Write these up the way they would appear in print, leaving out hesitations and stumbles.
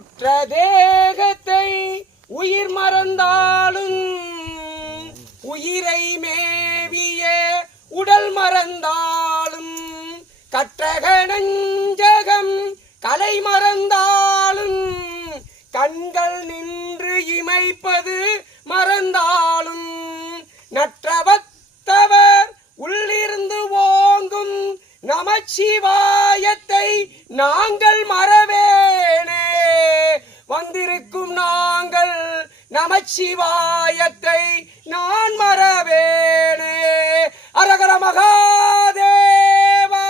உற்ற தேகத்தை உயிர் மறந்தாலும் உயிரை மேவிய உடல் மறந்தாலும் கற்றக நஞ்சகம் கலை மறந்தாலும் கண்கள் நின்று இமைப்பது மறந்தாலும் நற்றவத்தவர் உள்ளிருந்து ஓங்கும் நமச்சிவாயத்தை நாங்கள் மறவேனே. வந்திருக்கும் நாங்கள் நமச்சிவாயத்தை நான் மறவேனே. அரகர மகாதேவா.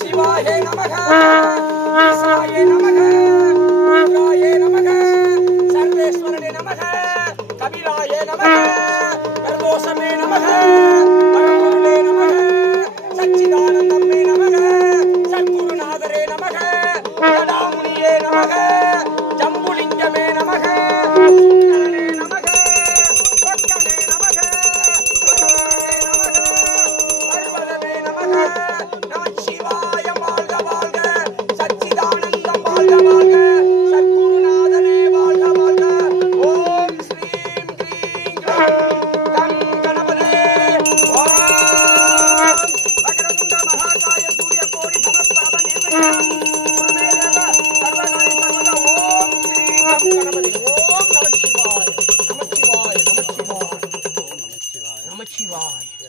சிவாய நமக, ஈசாய நமக, ருத்ராய நமக, சர்வேஸ்வரனே நமக, கபிலாய நமக, பிரதோஷமே நமக, பரம்பொருளே நமக, சச்சிதானந்தமே நமக, சத்குருநாதரே நமக, ஜடாமுனியே நமக, ஜம்புலிங்கமே நமக, சுந்தரனே நமக, சொக்கனே நமக, பிரதோஷமே நமக, பர்வதமே நமக. நமச்சிவாயம் வாழ்க வாழ்க, சச்சிதானந்தம் வாழ்க வாழ்க, சத்குருநாதனே வாழ்க வாழ்க. ஓம் ஸ்ரீம் க்ரீம் கம் கணபதே. ஓம் வக்ரதுண்ட மகாகாய சூரிய கோடி சமஸ்பிரப நிர்விக்னம் குருமே தேவ சர்வகாரிய சர்வதா. ஓம் ஸ்ரீம் கம் கணபதே. ஓம் நமச்சிவாய நமச்சிவாய நமச்சிவாய நமச்சிவாய.